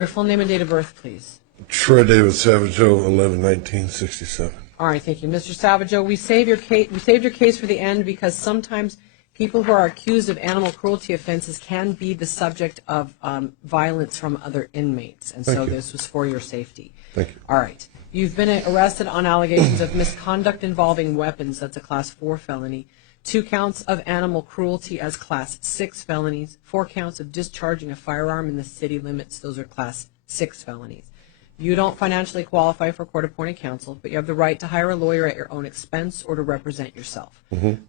Your full name and date of birth, please. Troy David Sauvageau, 11/1967. All right, thank you, Mr. Sauvageau. We saved your case for the end because sometimes people who are accused of animal cruelty offenses can be the subject of violence from other inmates, and so this was for your safety. Thank you. All right. You've been arrested on allegations of misconduct involving weapons. That's a Class 4 felony. 2 counts of animal cruelty as Class 6 felonies. 4 counts of discharging a firearm in the city limits. Those are Class 6 felonies. You don't financially qualify for court-appointed counsel, but you have the right to hire a lawyer at your own expense or to represent yourself.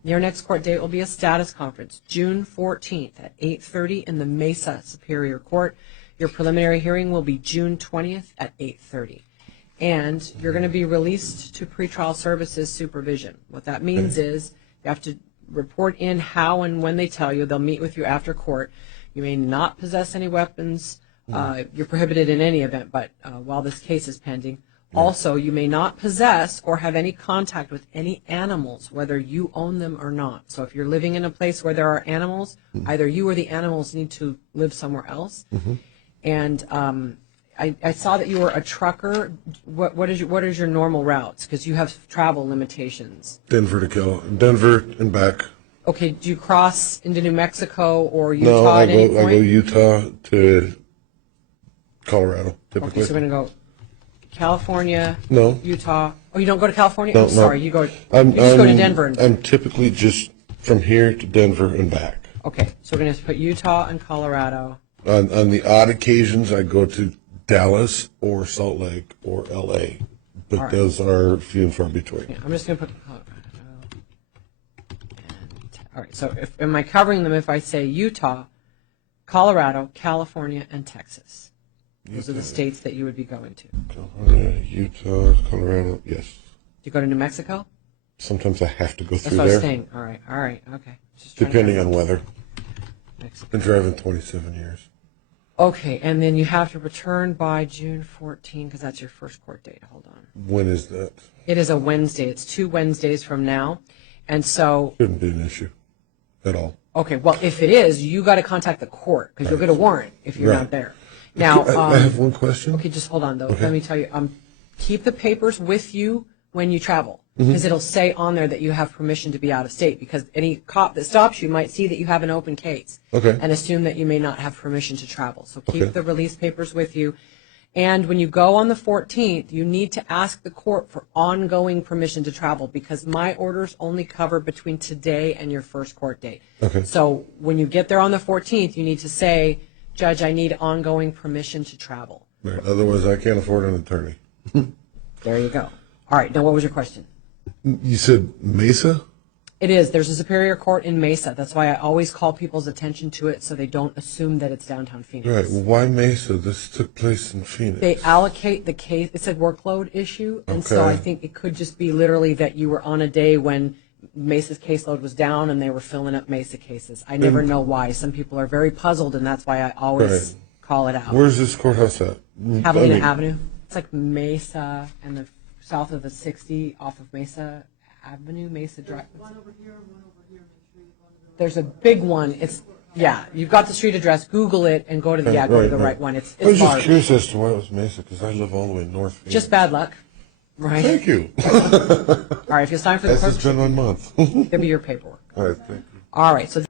Your next court date will be a status conference, June 14th at 8:30 in the Mesa Superior Court. Your preliminary hearing will be June 20th at 8:30. And you're going to be released to pretrial services supervision. What that means is you have to report in how and when they tell you. They'll meet with you after court. You may not possess any weapons. You're prohibited in any event, but while this case is pending. Also, you may not possess or have any contact with any animals, whether you own them or not. So if you're living in a place where there are animals, either you or the animals need to live somewhere else. And I saw that you were a trucker. What is your normal routes? Because you have travel limitations. Denver and back. Okay, do you cross into New Mexico or Utah at any point? I go Utah to Colorado, typically. Okay, so we're going to go California, No. Utah. Oh, you don't go to California? No, I'm sorry, no. you just go to Denver. I'm typically just from here to Denver and back. Okay, so we're going to put Utah and Colorado. On the odd occasions, I go to Dallas or Salt Lake or L.A., but those are few and far between. Yeah, I'm just going to put Colorado. All right, so am I covering them if I say Utah, Colorado, California, and Texas? Those are the states that you would be going to. California, Utah, Colorado, yes. Do you go to New Mexico? Sometimes I have to go through That's what I was there. saying. All right, okay. Depending on weather. Mexico. Been driving 27 years. Okay, and then you have to return by June 14 because that's your first court date. Hold on. When is that? It is a Wednesday. It's 2 Wednesdays from now. And so... Shouldn't be an issue at all. Okay, well, if it is, you got to contact the court because you'll get a warrant if you're not there. Now, I have one question. Okay, just hold on, though. Okay. Let me tell you. Keep the papers with you when you travel because it'll say on there that you have permission to be out of state because any cop that stops you might see that you have an open case and assume that you may not have permission to travel. So keep the release papers with you. And when you go on the 14th, you need to ask the court for ongoing permission to travel because my orders only cover between today and your first court date. So when you get there on the 14th, you need to say, Judge, I need ongoing permission to travel. Right. Otherwise, I can't afford an attorney. There you go. All right. Now, what was your question? You said Mesa? It is. There's a superior court in Mesa. That's why I always call people's attention to it so they don't assume that it's downtown Phoenix. Right. Well, why Mesa? This took place in Phoenix. They allocate the case. It's a workload issue. And so I think it could just be literally that you were on a day when Mesa's caseload was down and they were filling up Mesa cases. I never know why. Some people are very puzzled, and that's why I always call it out. Where's this courthouse at? Javelina Avenue. It's like Mesa and the south of the 60 off of Mesa Avenue, Mesa Drive. One over here, one over here. There's a big one. You've got the street address. Google it and go to the right one. It's I was large. just curious as to why it was Mesa because I live all the way north. Phoenix. Just bad luck, right? Thank you. All right, if it's time for the This clerk, has been 1 month. there'll be your paperwork. All right, thank you. All right, so